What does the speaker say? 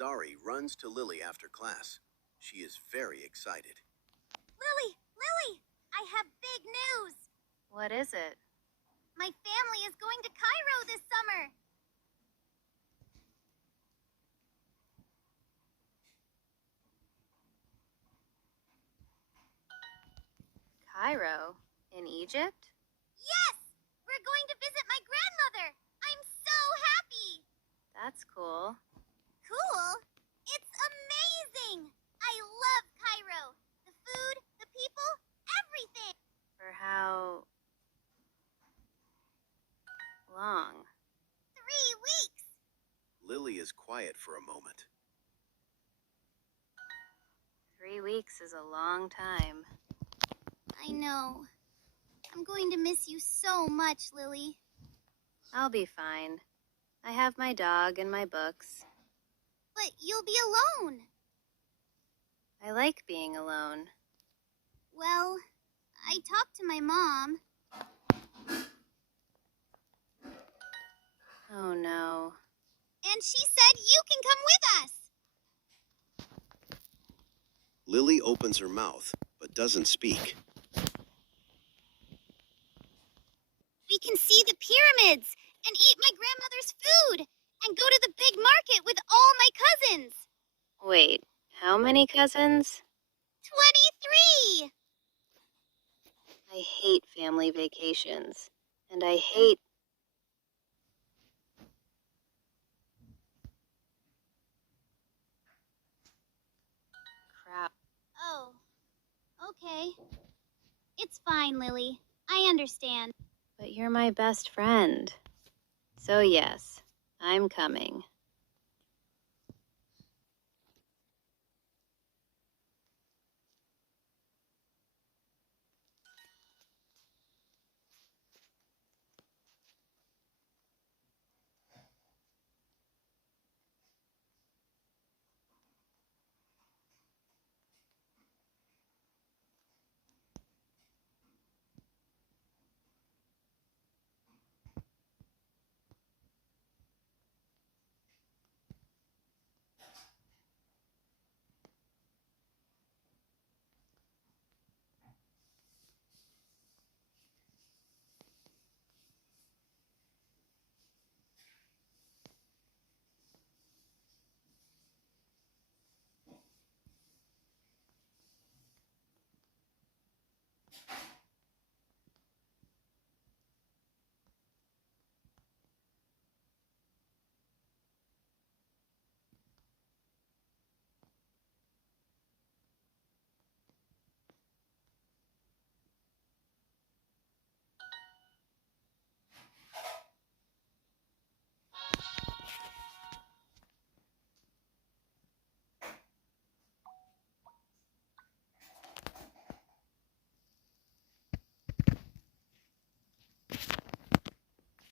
Zari runs to Lily after class. She is very excited. Lily, I have big news. What is it? My family is going to Cairo this summer. Cairo? In Egypt? Yes! We're going to visit my grandmother. I'm so happy. That's cool. Cool? It's amazing. I love Cairo. The food, the people, everything. For how long? 3 weeks. Lily is quiet for a moment. 3 weeks is a long time. I know. I'm going to miss you so much, Lily. I'll be fine. I have my dog and my books. But you'll be alone. I like being alone. Well, I talked to my mom. Oh no. And she said you can come with us. Lily opens her mouth, but doesn't speak. We can see the pyramids and eat my grandmother's food and go to the big market with all my cousins. Wait, how many cousins? 23! I hate family vacations. And I hate... Crap. Oh, okay. It's fine, Lily. I understand. But you're my best friend. So yes, I'm coming.